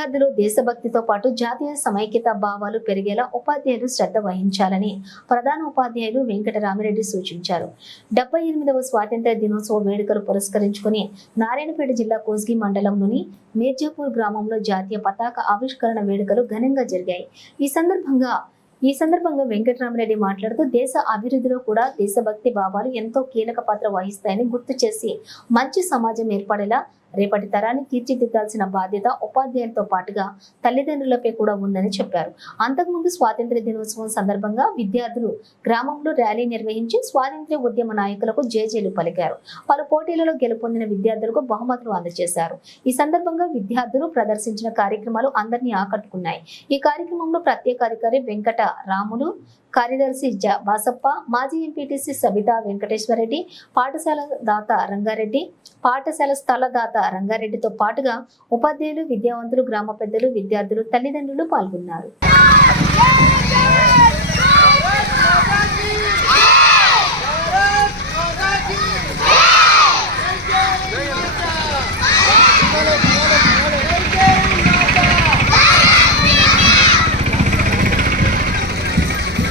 విద్యార్థులు దేశభక్తితో పాటు జాతీయ సమైక్యత భావాలు పెరిగేలా ఉపాధ్యాయులు శ్రద్ధ వహించాలని ప్రధాన ఉపాధ్యాయులు వెంకటరామిరెడ్డి సూచించారు. డెబ్బై ఎనిమిదవ స్వాతంత్ర దినోత్సవ వేడుకలు పురస్కరించుకుని నారాయణపేట జిల్లా కోస్గి మండలంలోని మీర్జాపూర్ గ్రామంలో జాతీయ పతాక ఆవిష్కరణ వేడుకలు ఘనంగా జరిగాయి. ఈ సందర్భంగా ఈ సందర్భంగా వెంకటరామరెడ్డి మాట్లాడుతూ దేశ అభివృద్ధిలో కూడా దేశభక్తి భావాలు ఎంతో కీలక పాత్ర వహిస్తాయని గుర్తు చేసి మంచి సమాజం ఏర్పడేలా రేపటి తరాన్ని తీర్చిదిద్దాల్సిన బాధ్యత ఉపాధ్యాయులతో పాటుగా తల్లిదండ్రులపై కూడా ఉందని చెప్పారు. అంతకుముందు స్వాతంత్ర్య దినోత్సవం సందర్భంగా విద్యార్థులు గ్రామంలో ర్యాలీ నిర్వహించి స్వాతంత్ర్య ఉద్యమ నాయకులకు జేజేలు పలికారు. పలు పోటీలలో గెలుపొందిన విద్యార్థులకు బహుమతులు అందజేశారు. ఈ సందర్భంగా విద్యార్థులు ప్రదర్శించిన కార్యక్రమాలు అందరినీ ఆకట్టుకున్నాయి. ఈ కార్యక్రమంలో ప్రత్యేక అధికారి వెంకట రాములు కార్యదర్శి జ బాసప్ప మాజీ ఎంపీటీసీ సబితా వెంకటేశ్వరరెడ్డి పాఠశాల దాత రంగారెడ్డి పాఠశాల రంగారెడ్డితో పాటుగా ఉపాధ్యాయులు విద్యావంతులు గ్రామ పెద్దలు విద్యార్థులు తల్లిదండ్రులు పాల్గొన్నారు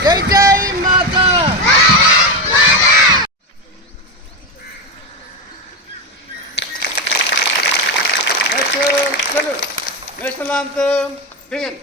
Jai Jai! anthem, salute. National anthem, begin.